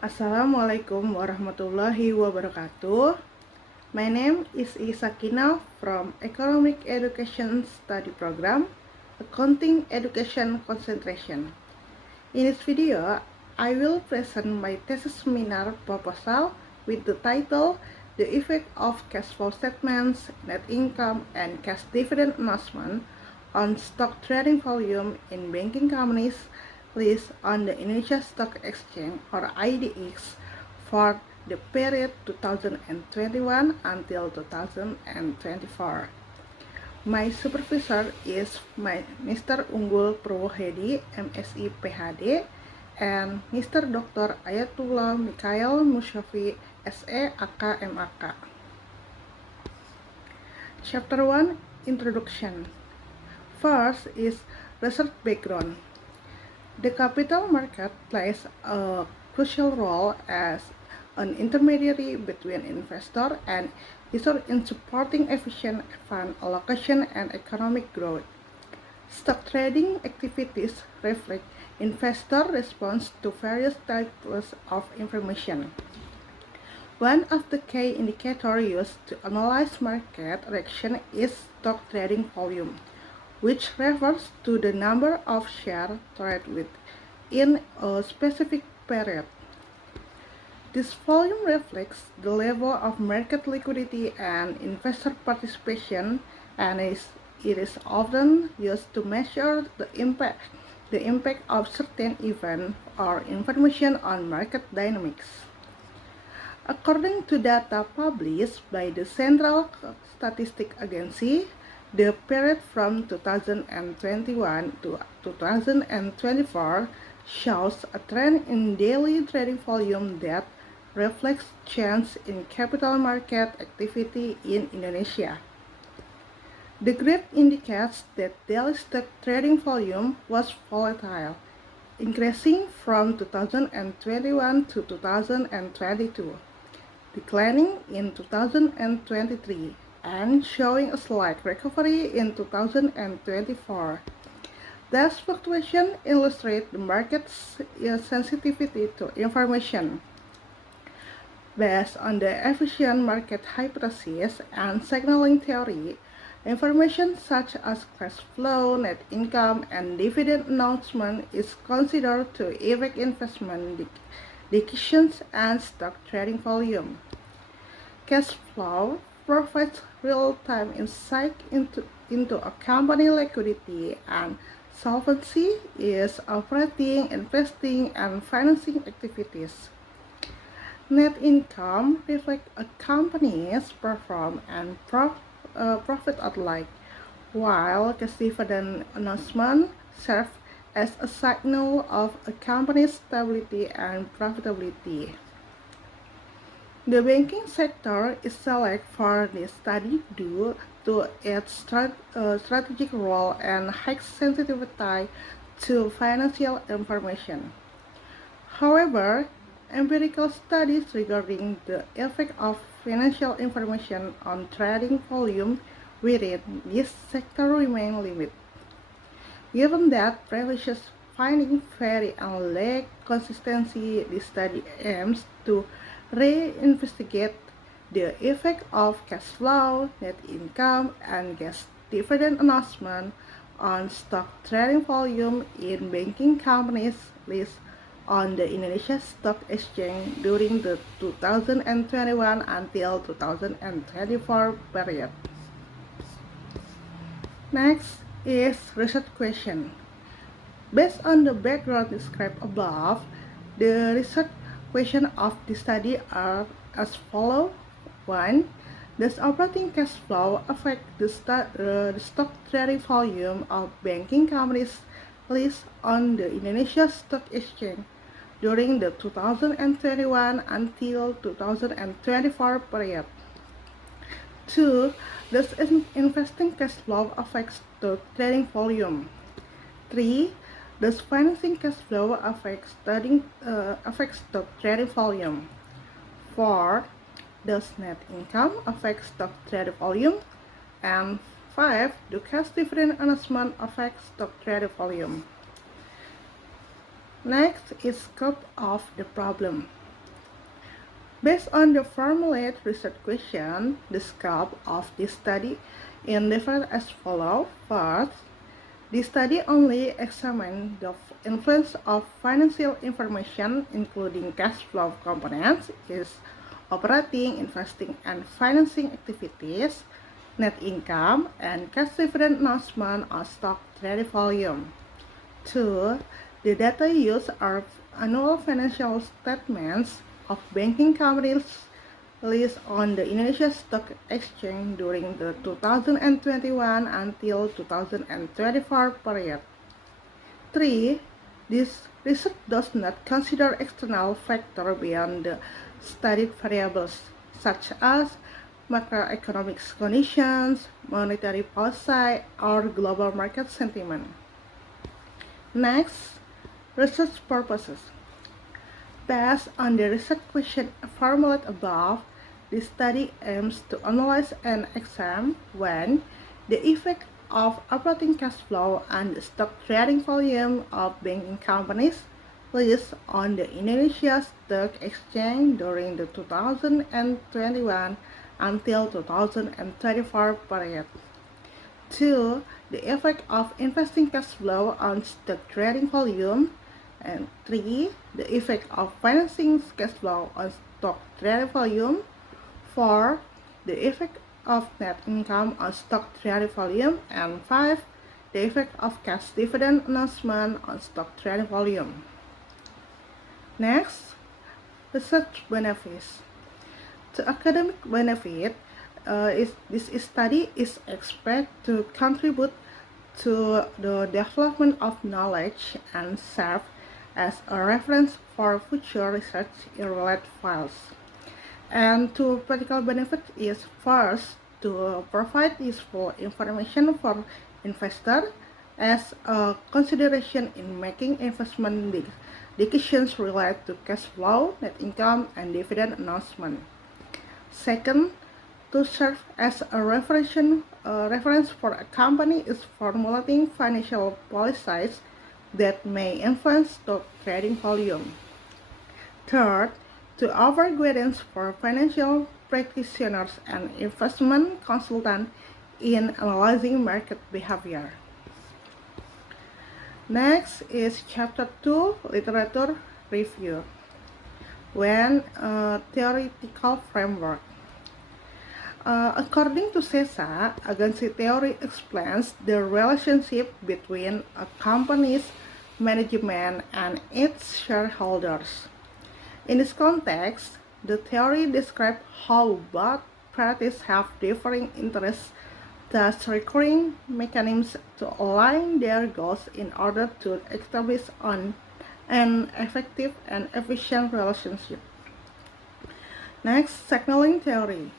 Assalamualaikum warahmatullahi wabarakatuh. My name is Isakina from Economic Education Study Program, Accounting Education Concentration. In this video, I will present my thesis seminar proposal with the title The Effect of Cash Flow Statements, Net Income, and Cash Dividend Announcement on Stock Trading Volume in Banking Companies listed on the Indonesia Stock Exchange or IDX for the period 2021 until 2024. My supervisor is Mr. Unggul Purwohedi, MSI PhD, and Mr. Dr. Ayatullah Mikhail Musyafi, SE AK MAK. Chapter 1, Introduction. First is research background. The capital market plays a crucial role as an intermediary between investor and user in supporting efficient fund allocation and economic growth. Stock trading activities reflect investor response to various types of information. One of the key indicators used to analyze market reaction is stock trading volume, which refers to the number of shares traded within a specific period. This volume reflects the level of market liquidity and investor participation, and it is often used to measure the impact of certain event or information on market dynamics. According to data published by the Central Statistics Agency, the period from 2021 to 2024 shows a trend in daily trading volume that reflects change in capital market activity in Indonesia. The graph indicates that daily stock trading volume was volatile, increasing from 2021 to 2022, declining in 2023, and showing a slight recovery in 2024. Thus, fluctuation illustrate the market's sensitivity to information. Based on the efficient market hypothesis and signaling theory, information such as cash flow, net income, and dividend announcement is considered to affect investment decisions and stock trading volume. Cash flow provides real-time insight into a company liquidity and solvency is operating, investing, and financing activities. Net income reflects a company's performance and profit outlook, while cash dividend announcement serve as a signal of a company's stability and profitability. The banking sector is selected for this study due to its strategic role and high sensitivity to financial information. However, empirical studies regarding the effect of financial information on trading volume within this sector remain limited. Given that previous findings vary and lack consistency, this study aims to reinvestigate the effect of cash flow, net income, and cash dividend announcement on stock trading volume in banking companies listed on the Indonesia Stock Exchange during the 2021 until 2024 period. Next is research question. Based on the background described above, the research questions of the study are as follows. 1. Does operating cash flow affect the stock trading volume of banking companies listed on the Indonesia Stock Exchange during the 2021 until 2024 period? 2. Does investing cash flow affect stock trading volume? 3. Does financing cash flow affect stock trading volume? 4. Does net income affect stock trading volume? And 5. Do cash dividend announcement affect stock trading volume? Next is scope of the problem. Based on the formulated research question, the scope of this study is different as follows. First, this study only examined the influence of financial information, including cash flow components, is operating, investing, and financing activities, net income, and cash dividend announcement on stock trading volume. 2. The data used are annual financial statements of banking companies listed on the Indonesia Stock Exchange during the 2021 until 2024 period. 3. This research does not consider external factors beyond the studied variables, such as macroeconomic conditions, monetary policy, or global market sentiment. Next, research purposes. Based on the research question formulated above, this study aims to analyze and examine when the effect of operating cash flow and the stock trading volume of banking companies listed on the Indonesia Stock Exchange during the 2021 until 2024 period. 2. The effect of investing cash flow on stock trading volume. And 3. The effect of financing cash flow on stock trading volume. 4. The effect of net income on stock trading volume. And 5. The effect of cash dividend announcement on stock trading volume. Next, research benefits. The academic benefit this study is expected to contribute to the development of knowledge and serve as a reference for future research in related fields. And two practical benefits is first to provide useful information for investors as a consideration in making investment decisions related to cash flow, net income, and dividend announcement. Second, to serve as a reference for a company is formulating financial policies that may influence stock trading volume. Third, to offer guidance for financial practitioners and investment consultants in analyzing market behavior. Next is Chapter 2, Literature Review. When theoretical framework. According to CESA, agency theory explains the relationship between a company's management and its shareholders. In this context, the theory describes how both parties have differing interests, thus requiring mechanisms to align their goals in order to establish an effective and efficient relationship. Next, signaling theory.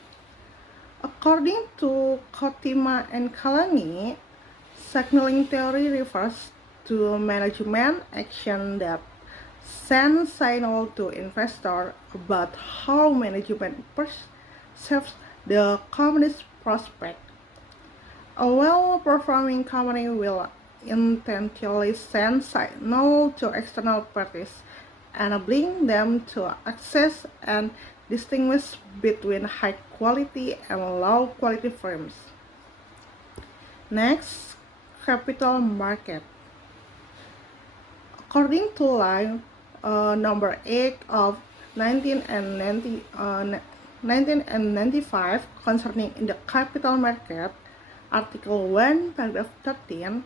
According to Khotima and Kalani, signaling theory refers to management action that send signal to investor about how management perceives the company's prospect. A well-performing company will intentionally send signal to external parties, enabling them to access and distinguish between high-quality and low-quality firms. Next, capital market. According to line number 8 of 1995 concerning the capital market, Article 1, paragraph 13,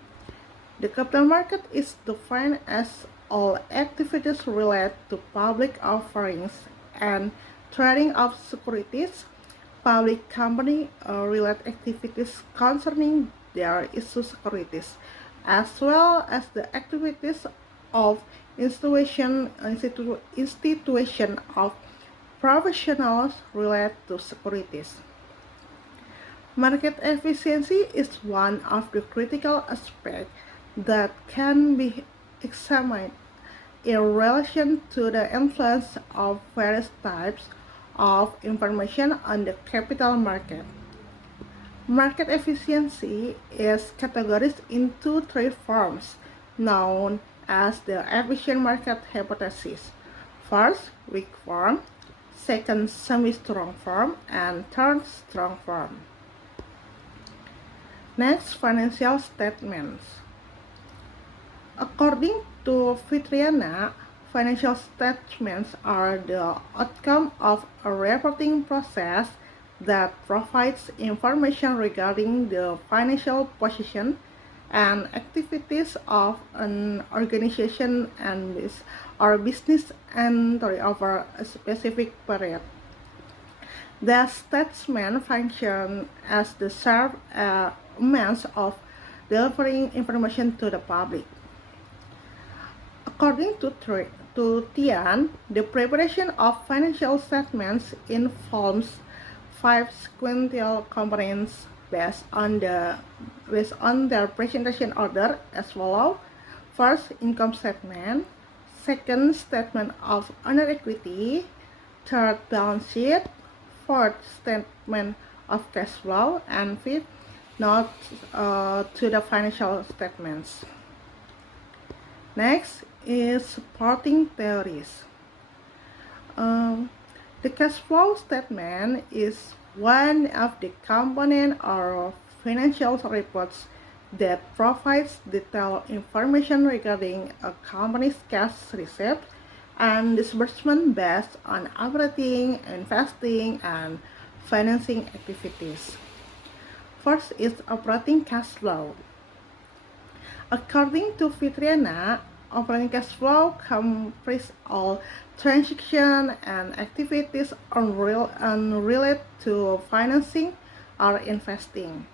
the capital market is defined as all activities related to public offerings and trading of securities, public company related activities concerning their issue securities, as well as the activities of institution of professionals related to securities. Market efficiency is one of the critical aspects that can be examined in relation to the influence of various types of information on the capital market. Market efficiency is categorized into three forms, known as the efficient market hypothesis. First, weak form. second semi-strong form, and third strong form. Next, financial statements. According to Fitriana, financial statements are the outcome of a reporting process that provides information regarding the financial position and activities of an organization and or business entity over a specific period. The statements function as the means of delivering information to the public. According to Tian, the preparation of financial statements involves 5 sequential components based on their presentation order as follows. First, income statement. Second, statement of owner equity. Third, balance sheet. Fourth, statement of cash flow. And fifth, note to the financial statements. Next is supporting theories. The cash flow statement is one of the components or financial reports that provides detailed information regarding a company's cash receipts and disbursement based on operating, investing, and financing activities. First is operating cash flow. According to Fitriana, operating cash flow comprises all transactions and activities unrelated to financing or investing.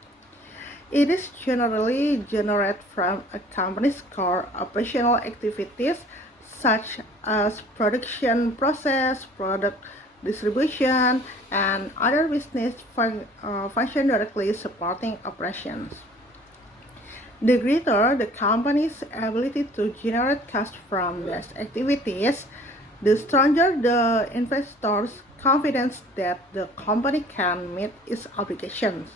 It is generally generated from a company's core operational activities such as production process, product distribution, and other business function directly supporting operations. The greater the company's ability to generate cash from these activities, the stronger the investor's confidence that the company can meet its obligations,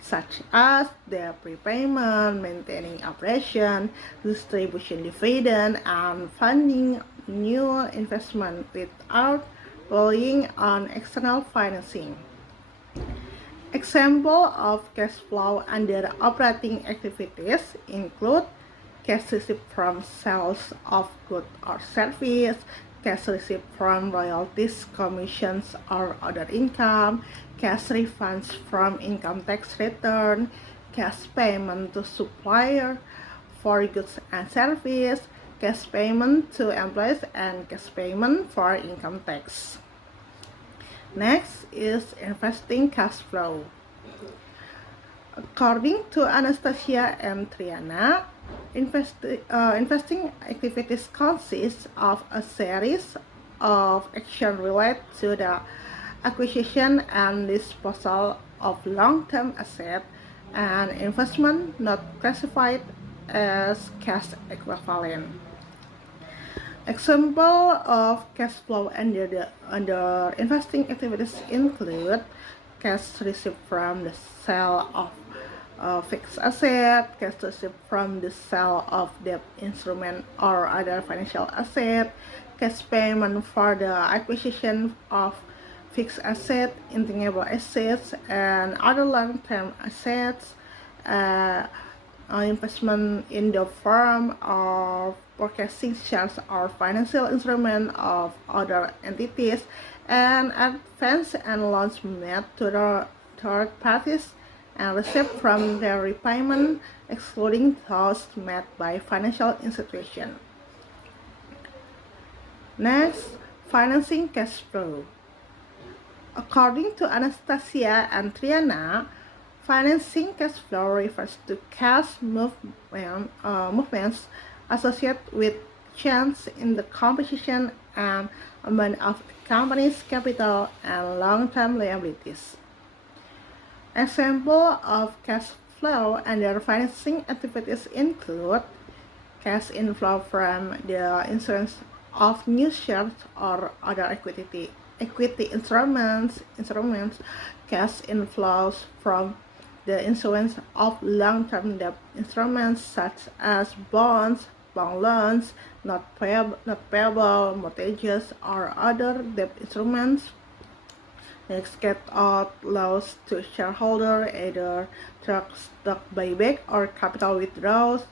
such as the prepayment, maintaining operation, distribution dividend, and funding new investment without relying on external financing. Examples of cash flow under operating activities include cash received from sales of goods or service, cash received from royalties, commissions, or other income, cash refunds from income tax return, cash payment to supplier for goods and services, cash payment to employees, and cash payment for income tax. Next is investing cash flow. According to Anastasia and Triana, investing activities consist of a series of actions related to the acquisition and disposal of long-term assets and investment not classified as cash equivalent. Examples of cash flow under investing activities include cash received from the sale of fixed asset, cash received from the sale of debt instrument or other financial asset, cash payment for the acquisition of fixed asset, intangible assets, and other long-term assets, investment in the form of purchasing shares or financial instrument of other entities, and advance and loans made to the third parties and received from their repayment, excluding those made by financial institutions. Next, financing cash flow. According to Anastasia and Triana, financing cash flow refers to cash movements associated with change in the composition and amount of a company's capital and long-term liabilities. Examples of cash flow under financing activities include cash inflow from the issuance of new shares or other equity instruments, cash inflows from the issuance of long-term debt instruments such as bonds, bank loans, not payable mortgages, or other debt instruments, Next, get out loss to shareholder either through stock buyback or capital withdrawals,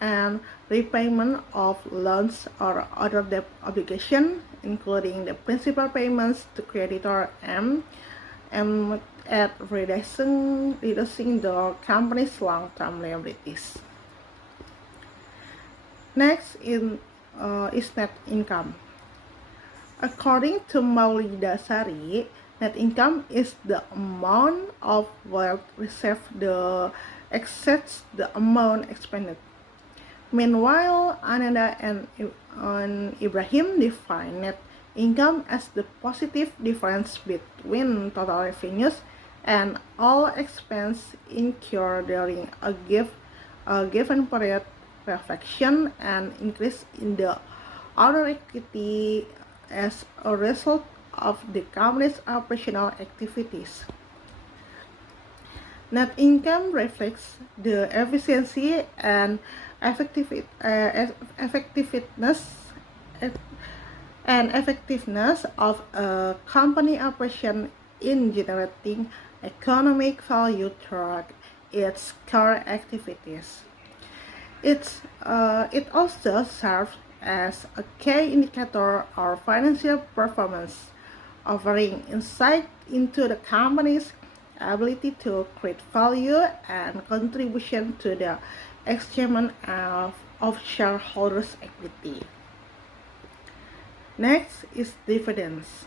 and repayment of loans or other debt obligation, including the principal payments to creditor and at reducing the company's long-term liabilities. Next is net income. According to Mauli Dasari, net income is the amount of wealth received that exceeds the amount expended. Meanwhile, Ananda and Ibrahim define net income as the positive difference between total revenues and all expense incurred during a given period, reflection and increase in the other equity as a result of the company's operational activities. Net income reflects the efficiency and effectiveness of a company operation in generating economic value through its core activities. It also serves as a key indicator of financial performance, offering insight into the company's ability to create value and contribution to the achievement of shareholders' equity. Next is dividends.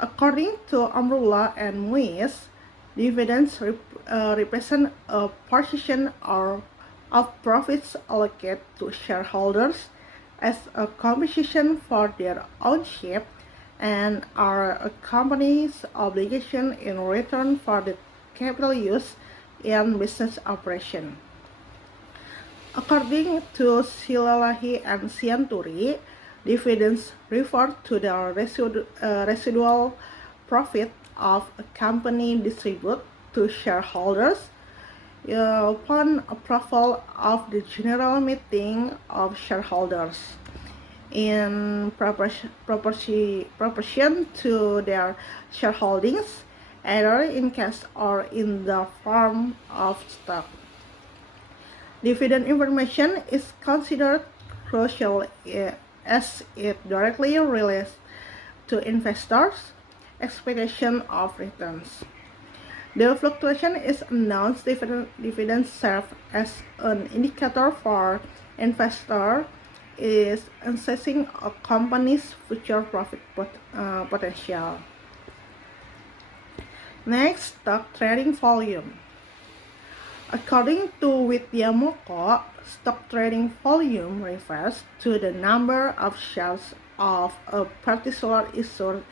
According to Amrullah and Muiz, dividends represent a portion of profits allocated to shareholders as a compensation for their ownership and are a company's obligation in return for the capital used in business operation. According to Silalahi and Sianturi, dividends refer to the residual profit of a company distributed to shareholders upon approval of the general meeting of shareholders in proportion to their shareholdings, either in cash or in the form of stock. Dividend information is considered crucial as it directly relates to investors' expectation of returns. The fluctuation is announced dividends serve as an indicator for investor is assessing a company's future profit potential. Next, stock trading volume. According to Widyamoko, stock trading volume refers to the number of shares of a particular issuer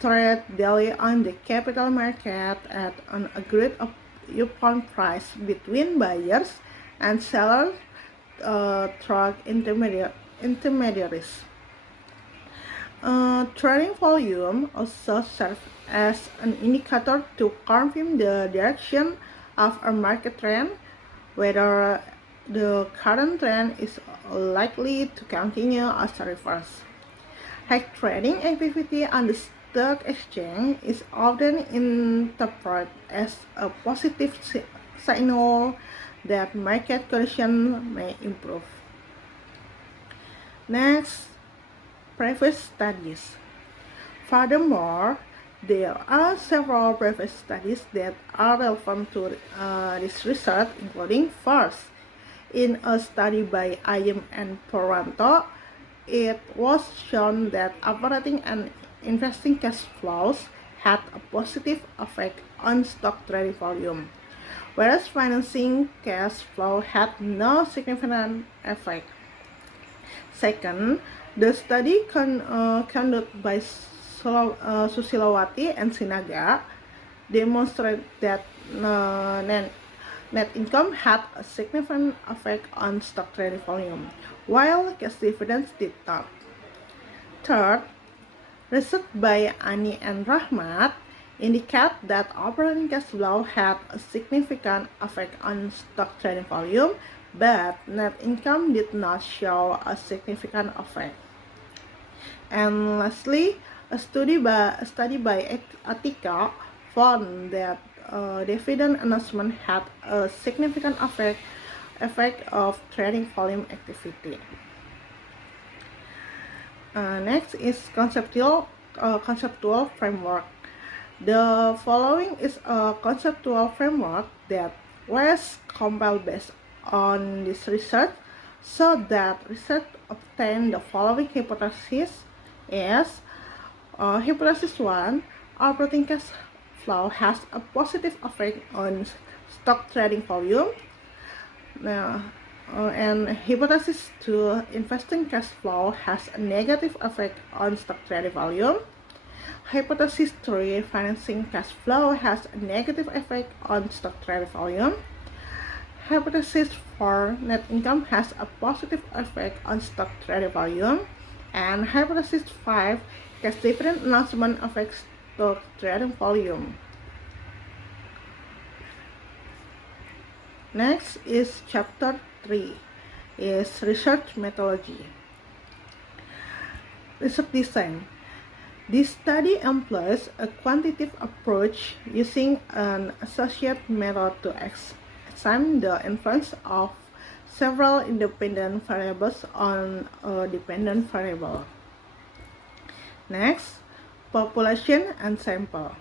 traded daily on the capital market at an agreed upon price between buyers and sellers through intermediaries. Trading volume also serves as an indicator to confirm the direction of a market trend, whether the current trend is likely to continue or to reverse. High trading activity on the stock exchange is often interpreted as a positive signal that market conditions may improve. Next, previous studies. Furthermore, there are several previous studies that are relevant to this research, including first, in a study by Ayem and Poranto, it was shown that operating and investing cash flows had a positive effect on stock trading volume, whereas financing cash flow had no significant effect. Second, the study conducted by Susilawati and Sinaga demonstrated that net income had a significant effect on stock trading volume, while cash dividends did not. Third, research by Ani and Rahmat indicate that operating cash flow had a significant effect on stock trading volume, but net income did not show a significant effect. And lastly, A study by Atika found that dividend announcement had a significant effect of trading volume activity. Next is conceptual framework. The following is a conceptual framework that was compiled based on this research, so that research obtained the following hypothesis is hypothesis 1, operating cash flow has a positive effect on stock trading volume. And hypothesis 2, investing cash flow has a negative effect on stock trading volume. Hypothesis 3, financing cash flow has a negative effect on stock trading volume. Hypothesis 4, net income has a positive effect on stock trading volume. And hypothesis 5, cash dividend announcement affects stock trading volume. Next is chapter 3, is research methodology. Research design. This study employs a quantitative approach using an associated method to examine the influence of several independent variables on a dependent variable. Next, population and sample.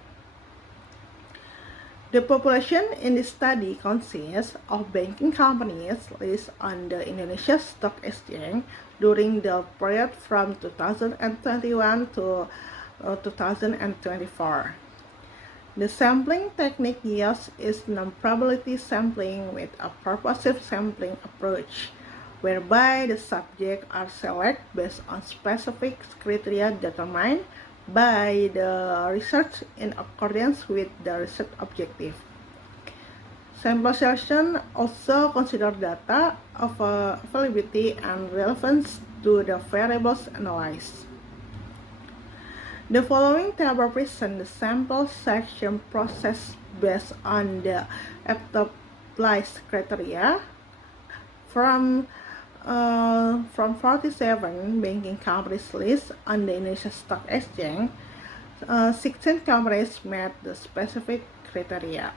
The population in this study consists of banking companies listed on the Indonesia Stock Exchange during the period from 2021 to 2024. The sampling technique used is non-probability sampling with a purposive sampling approach, whereby the subjects are selected based on specific criteria determined by the research in accordance with the research objective. Sample selection also considers data of availability and relevance to the variables analyzed. The following table presents the sample selection process based on the established criteria. From 47 banking companies listed on the Indonesia Stock Exchange, 16 companies met the specific criteria.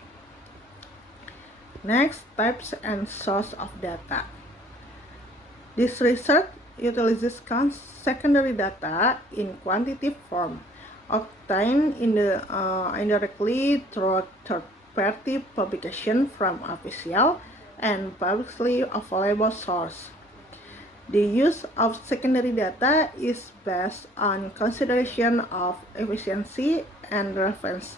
Next, types and source of data. This research utilizes secondary data in quantitative form, obtained indirectly through third-party publication from official and publicly available sources. The use of secondary data is based on consideration of efficiency and relevance,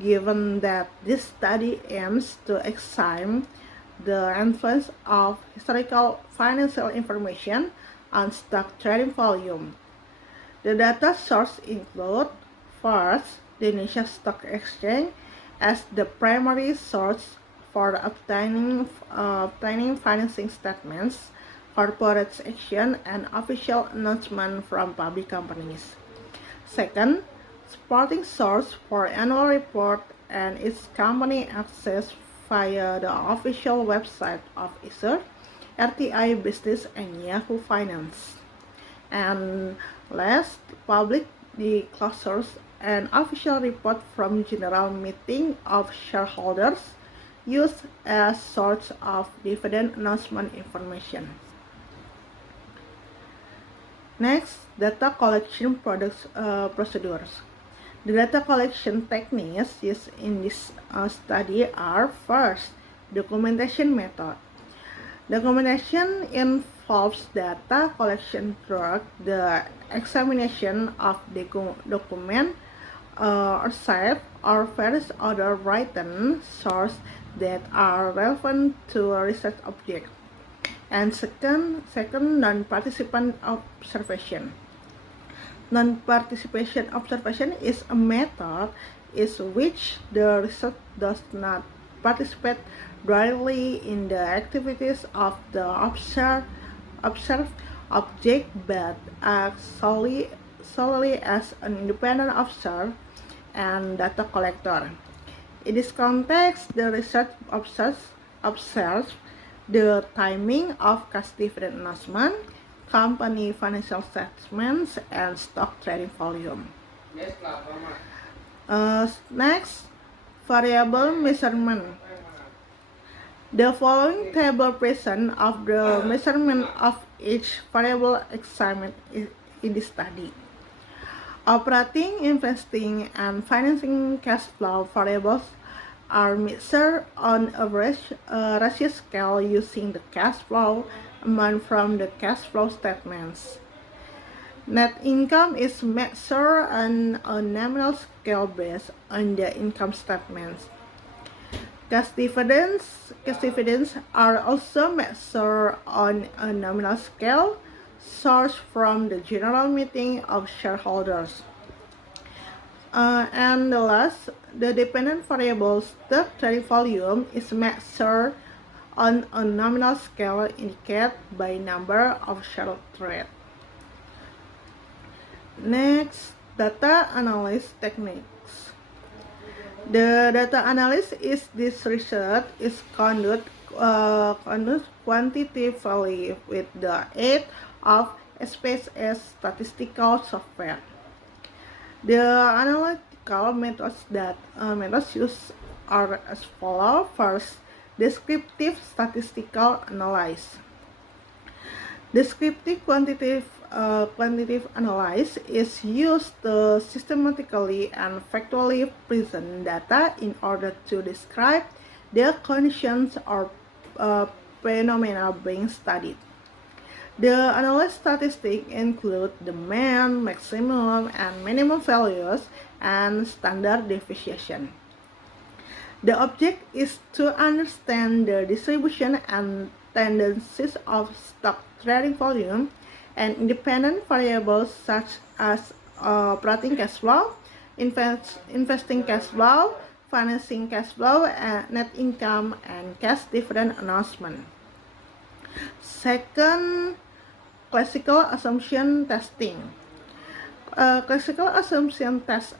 given that this study aims to examine the influence of historical financial information on stock trading volume. The data sources include, first, the Indonesia Stock Exchange as the primary source for obtaining financing statements, corporate action, and official announcement from public companies. Second, supporting source for annual report and its company access via the official website of ISER, RTI Business, and Yahoo Finance. And last, public disclosures and official report from General Meeting of Shareholders used as source of dividend announcement information. Next, data collection procedures. The data collection techniques used in this study are, first, documentation method. Documentation involves data collection through the examination of the document, archive, or various other written sources that are relevant to a research object. And second, non-participant observation. Non-participation observation is a method in which the researcher does not participate directly in the activities of the observed object, but acts solely as an independent observer and data collector. In this context, the research observes the timing of cash dividend announcement, company financial statements, and stock trading volume. Next, variable measurement. The following table presents of the measurement of each variable examined in the study. Operating, investing, and financing cash flow variables are measured on a ratio scale using the cash flow amount from the cash flow statements. Net income is measured on a nominal scale based on the income statements. Cash dividends are also measured on a nominal scale sourced from the general meeting of shareholders. And the last, the dependent variable stock trading volume is measured on a nominal scale indicated by number of shares traded. Next, data analysis techniques. The data analysis is this research is conducted quantitatively with the aid of SPSS statistical software. The analytical methods used are as follows. First, descriptive statistical analysis. Descriptive quantitative analysis is used to systematically and factually present data in order to describe the conditions or phenomena being studied. The analyzed statistics include the mean, maximum, and minimum values and standard deviation. The object is to understand the distribution and tendencies of stock trading volume and independent variables such as operating cash flow, investing cash flow, financing cash flow, net income, and cash dividend announcement. Second, classical assumption testing. Classical assumption tests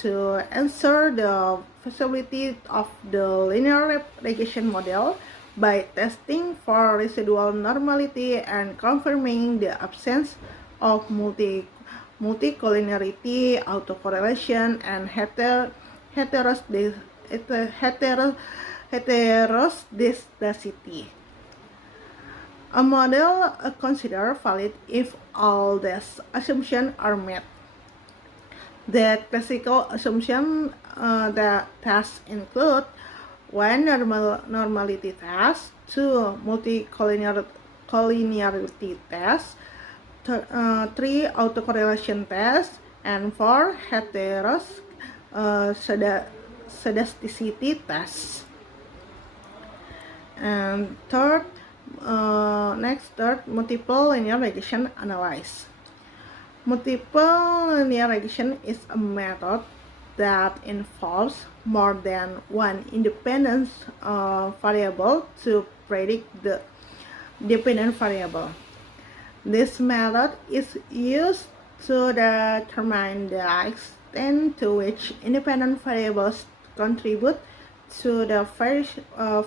to answer the feasibility of the linear regression model by testing for residual normality and confirming the absence of multicollinearity, autocorrelation, and heteroscedasticity. A model considered valid if all these assumptions are met. The classical assumption that tests include 1. Normality test, 2. Multicollinearity test, 3. Autocorrelation test, and 4. Heteroscedasticity test. And third, multiple linear regression analysis. Multiple linear regression is a method that involves more than one independent variable to predict the dependent variable. This method is used to determine the extent to which independent variables contribute to the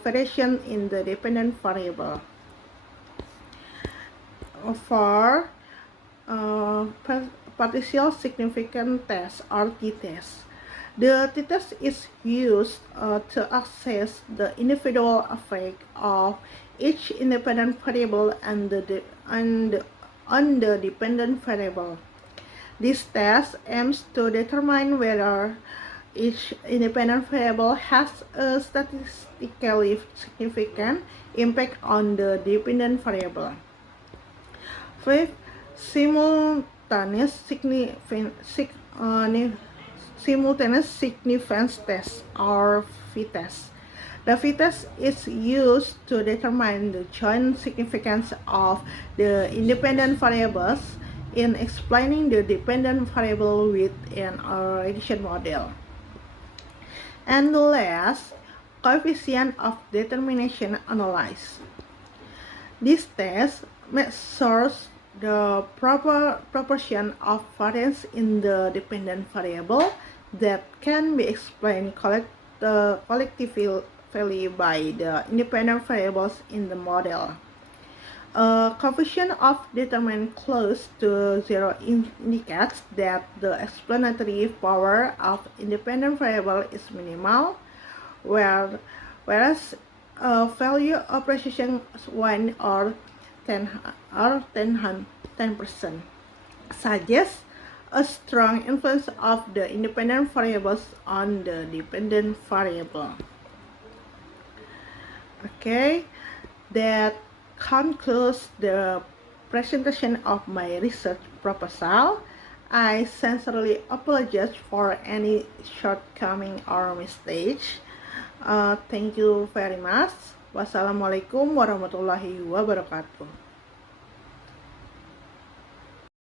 variation in the dependent variable. For partial significant test or t-test. The t-test is used to assess the individual effect of each independent variable on the dependent variable. This test aims to determine whether each independent variable has a statistically significant impact on the dependent variable. Fifth, simultaneous significance test or v-test. The v-test is used to determine the joint significance of the independent variables in explaining the dependent variable within a regression model. And the last, coefficient of determination analysis. This test measures the proportion of variance in the dependent variable that can be explained collectively by the independent variables in the model. A coefficient of determinant close to zero indicates that the explanatory power of independent variable is minimal, whereas a value of precision 1 or 10% suggests a strong influence of the independent variables on the dependent variable. Okay, that concludes the presentation of my research proposal. I sincerely apologize for any shortcoming or mistake. Thank you very much. Wassalamualaikum warahmatullahi wabarakatuh.